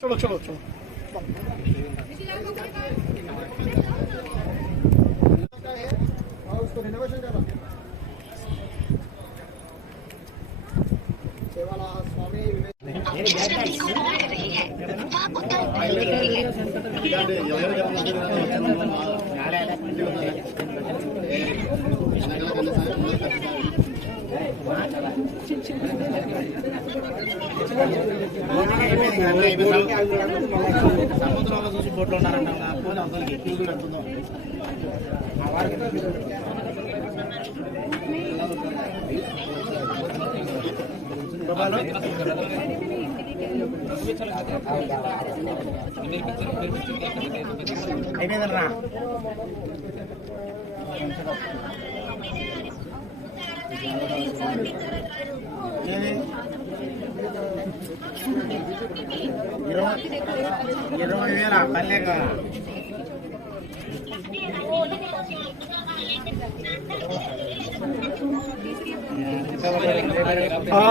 चलो चलो चलो और उसको रिनोवेशन करा सेवाला स्वामी సముద్రంలో చూసి బోట్లో ఉన్నారంట పోనీ అవతలకి టీవీ కడుతుందాం అయిపోయిందరా ఇరవై వేల పల్లెక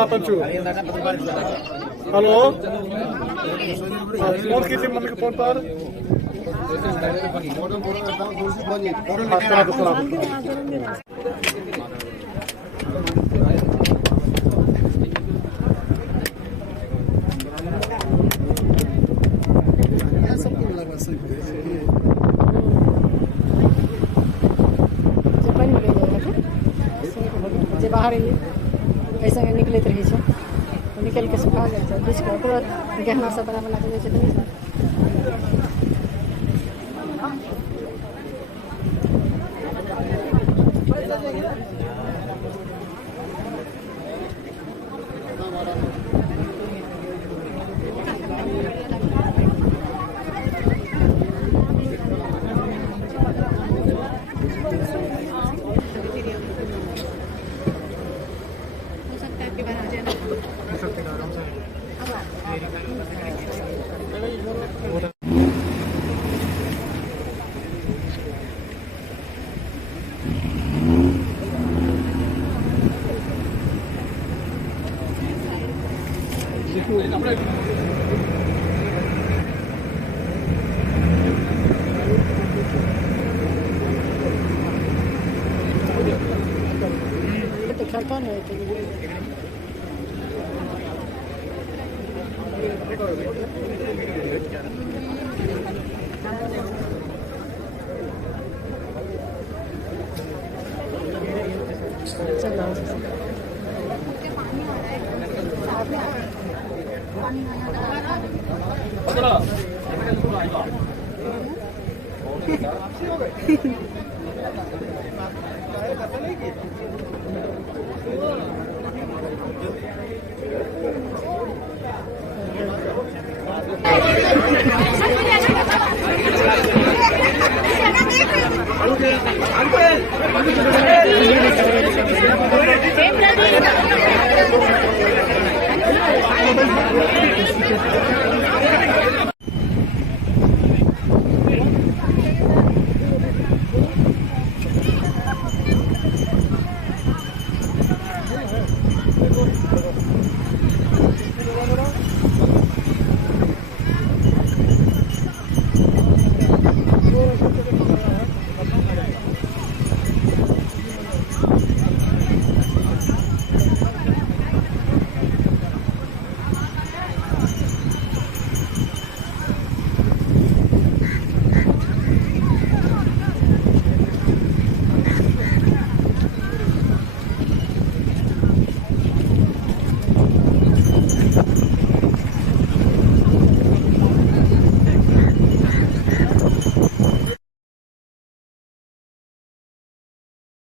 पंचू हेलो फोन कीजिए मम्मी के फोन पर बाहर ऐसा निकलते रही निकल के सुखा जाए बीच के गहना सब बना बना के खेलता नहीं Uncle